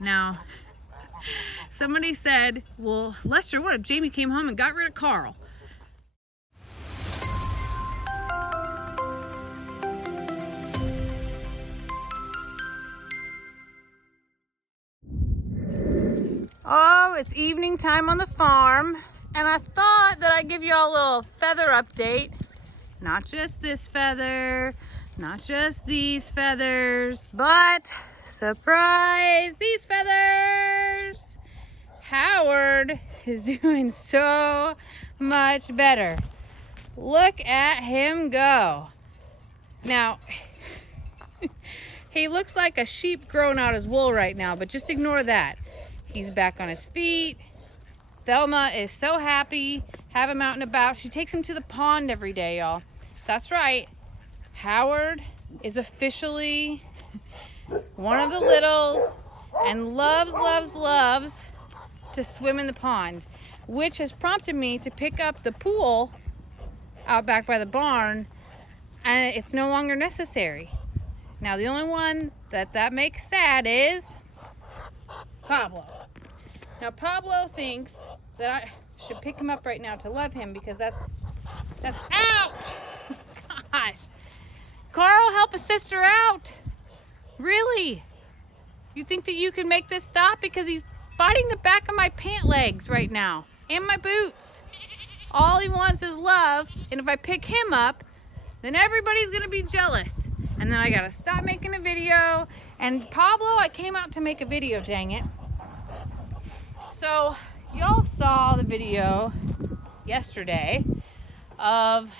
Now, somebody said, well, Lester, what if Jamie came home and got rid of Carl? Oh, it's evening time on the farm, and I thought that I'd give you all a little feather update. Not just this feather, not just these feathers, but surprise, these feathers! Howard is doing so much better. Look at him go. Now, he looks like a sheep growing out his wool right now, but just ignore that. He's back on his feet. Thelma is so happy, have him out and about. She takes him to the pond every day, y'all. That's right. Howard is officially one of the littles and loves to swim in the pond, which has prompted me to pick up the pool out back by the barn, and it's no longer necessary. Now, the only one that makes sad is Pablo. Now, Pablo thinks that I should pick him up right now to love him because that's ouch! Gosh. Carl, help a sister out. Really? You think that you can make this stop? Because he's biting the back of my pant legs right now and my boots. All he wants is love, and if I pick him up, then everybody's gonna be jealous. And then I gotta stop making a video. And Pablo, I came out to make a video, dang it. So y'all saw the video yesterday of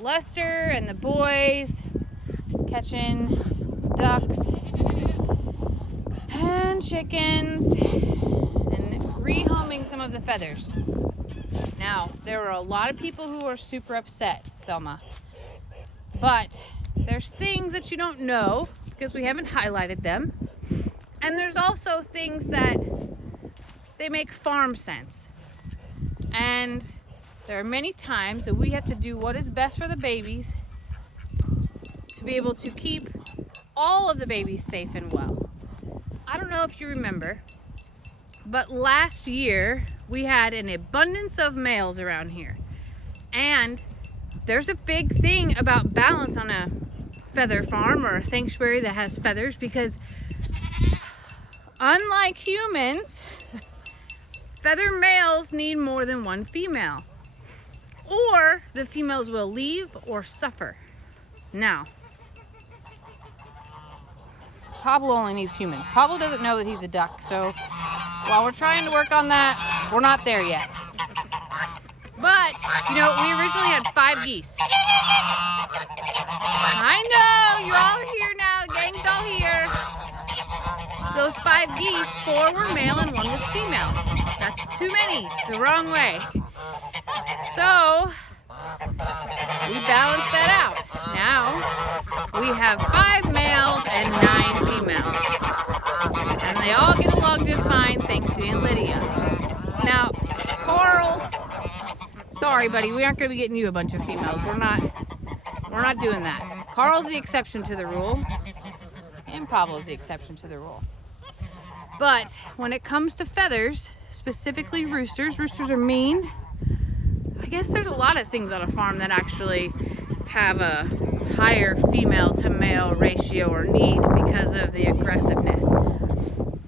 Lester and the boys catching ducks and chickens and rehoming some of the feathers. Now, there were a lot of people who were super upset, Thelma. But there's things that you don't know because we haven't highlighted them. And there's also things that they make farm sense. And there are many times that we have to do what is best for the babies to be able to keep all of the babies safe and well. I don't know if you remember, but last year we had an abundance of males around here. And there's a big thing about balance on a feather farm or a sanctuary that has feathers, because unlike humans, feather males need more than one female, or the females will leave or suffer. Now, Pablo only needs humans. Pablo doesn't know that he's a duck, so while we're trying to work on that, we're not there yet. But, you know, we originally had 5 geese. I know, you're all here now, the gang's all here. Those 5 geese, 4 were male and 1 was female. That's too many, the wrong way. So, we balanced that out. Now, we have 5 males and 9 females. And they all get along just fine thanks to Aunt Lydia. Now, Carl, sorry buddy, we aren't going to be getting you a bunch of females. We're not doing that. Carl's the exception to the rule, and Pablo's the exception to the rule. But when it comes to feathers, specifically roosters are mean. I guess there's a lot of things on a farm that actually have a higher female to male ratio or need because of the aggressiveness.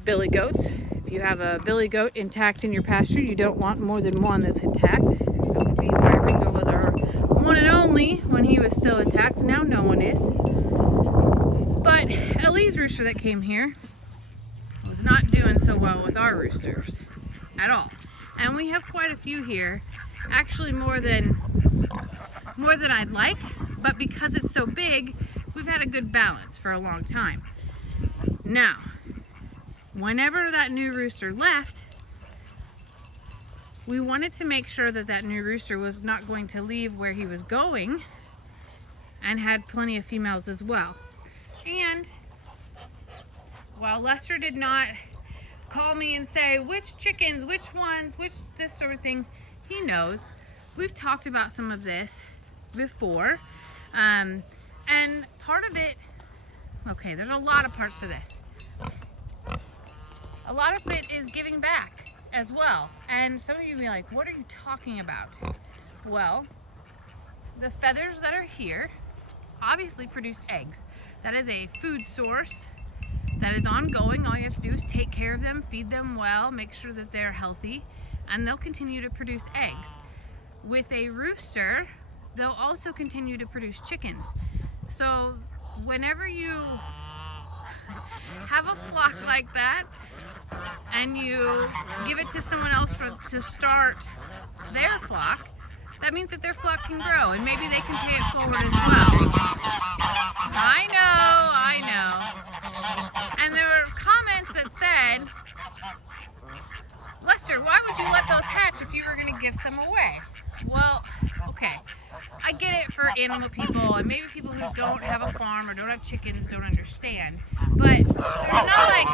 Billy goats. If you have a billy goat intact in your pasture, you don't want more than one that's intact. That would be where Ringo was our one and only when he was still intact. Now no one is. But Ellie's rooster that came here was not doing so well with our roosters at all. And we have quite a few here, actually more than I'd like, but because it's so big, we've had a good balance for a long time. Now, whenever that new rooster left, we wanted to make sure that that new rooster was not going to leave where he was going and had plenty of females as well. And while Lester did not call me and say which chickens, which ones, which this sort of thing, he knows. We've talked about some of this before. And part of it, okay, there's a lot of parts to this. a lot of it is giving back as well. And some of you may be like, what are you talking about? Well, the feathers that are here obviously produce eggs. That is a food source that is ongoing. All you have to do is take care of them, feed them well, make sure that they're healthy, and they'll continue to produce eggs. With a rooster, they'll also continue to produce chickens. So whenever you have a flock like that and you give it to someone else to start their flock, that means that their flock can grow, and maybe they can pay it forward as well. I know. And there were comments that said, Lester, why would you let those hatch if you were going to give some away? Well, okay, I get it for animal people, and maybe people who don't have a farm or don't have chickens don't understand, but there's not like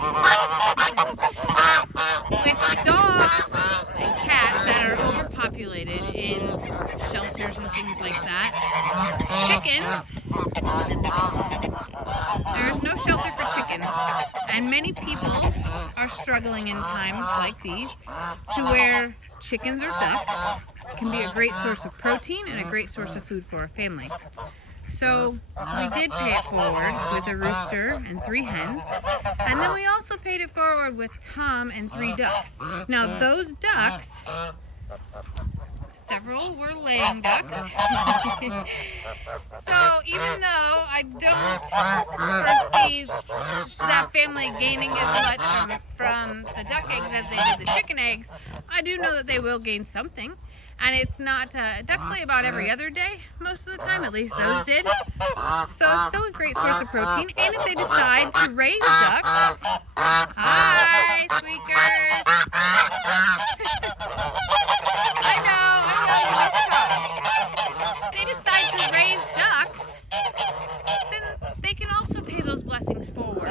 with dogs and cats that are overpopulated in shelters and things like that. Chickens, there's no shelter for chickens, and many people are struggling in times like these to where chickens or ducks can be a great source of protein and a great source of food for a family. So we did pay it forward with a rooster and 3 hens, and then we also paid it forward with Tom and 3 ducks. Now those ducks, several were laying ducks. So even though I don't foresee that family gaining as much from the duck eggs as they did the chicken eggs, I do know that they will gain something. And it's not, ducks lay about every other day, most of the time, at least those did. So it's still a great source of protein. And if they decide to raise ducks, hi, squeakers. I know, they decide to raise ducks, then they can also pay those blessings forward.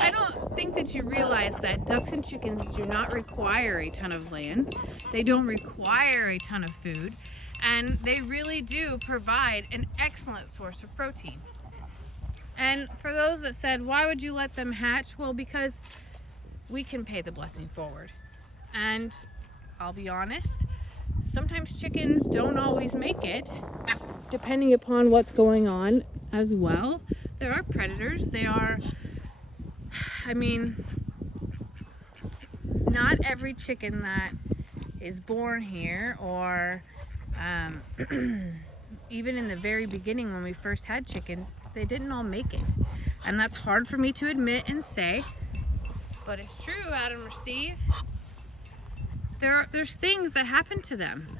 I don't think that you realize that ducks and chickens do not require a ton of land. They don't require a ton of food, and they really do provide an excellent source of protein. And for those that said, why would you let them hatch? Well, because we can pay the blessing forward. And I'll be honest, sometimes chickens don't always make it, depending upon what's going on as well. There are predators. They are, not every chicken that is born here, or even in the very beginning when we first had chickens, they didn't all make it. And that's hard for me to admit and say, but it's true, Adam or Steve. There's things that happen to them.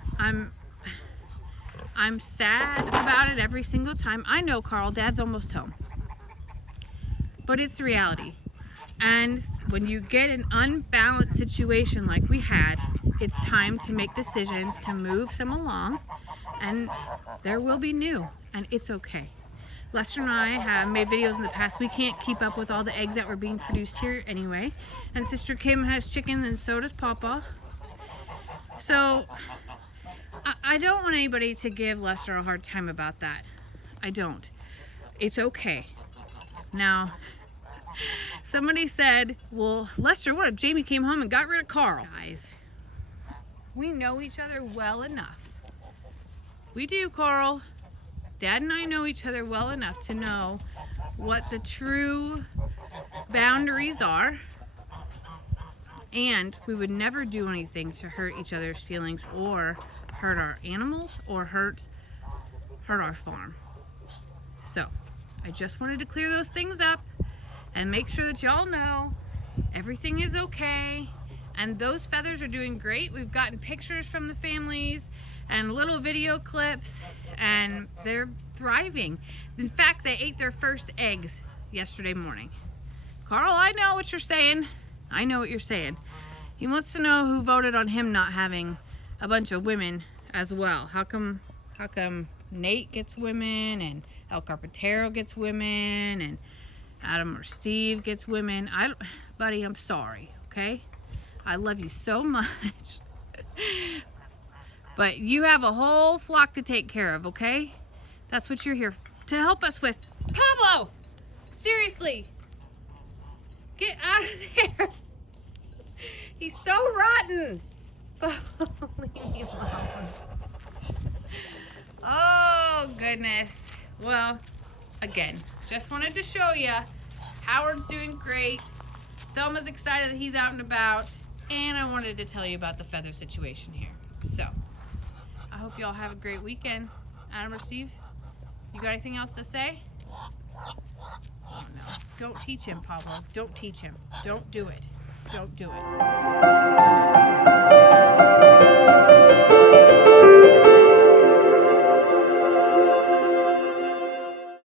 I'm sad about it every single time. I know, Carl, Dad's almost home. But it's the reality. And when you get an unbalanced situation like we had, it's time to make decisions to move some along, and there will be new, and it's okay. Lester and I have made videos in the past. We can't keep up with all the eggs that were being produced here anyway, and Sister Kim has chickens, and so does Papa. So I don't want anybody to give Lester a hard time about that. I don't. It's okay. Now, somebody said, well, Lester, what if Jamie came home and got rid of Carl? Guys, we know each other well enough. We do, Carl. Dad and I know each other well enough to know what the true boundaries are. And we would never do anything to hurt each other's feelings or hurt our animals or hurt our farm. So, I just wanted to clear those things up and make sure that y'all know everything is okay, and those feathers are doing great. We've gotten pictures from the families and little video clips, and they're thriving. In fact, they ate their first eggs yesterday morning. Carl, I know what you're saying. I know what you're saying. He wants to know who voted on him not having a bunch of women as well. How come Nate gets women, and El Carpintero gets women, and Adam or Steve gets women? Buddy, I'm sorry, okay? I love you so much. But you have a whole flock to take care of, okay? That's what you're here to help us with. Pablo! Seriously! Get out of there! He's so rotten. Leave me alone. Oh, goodness. Well, again, just wanted to show you. Howard's doing great. Thelma's excited that he's out and about. And I wanted to tell you about the feather situation here. So, I hope you all have a great weekend. Adam or Steve, you got anything else to say? Oh, no. Don't teach him, Pablo. Don't teach him. Don't do it. Don't do it.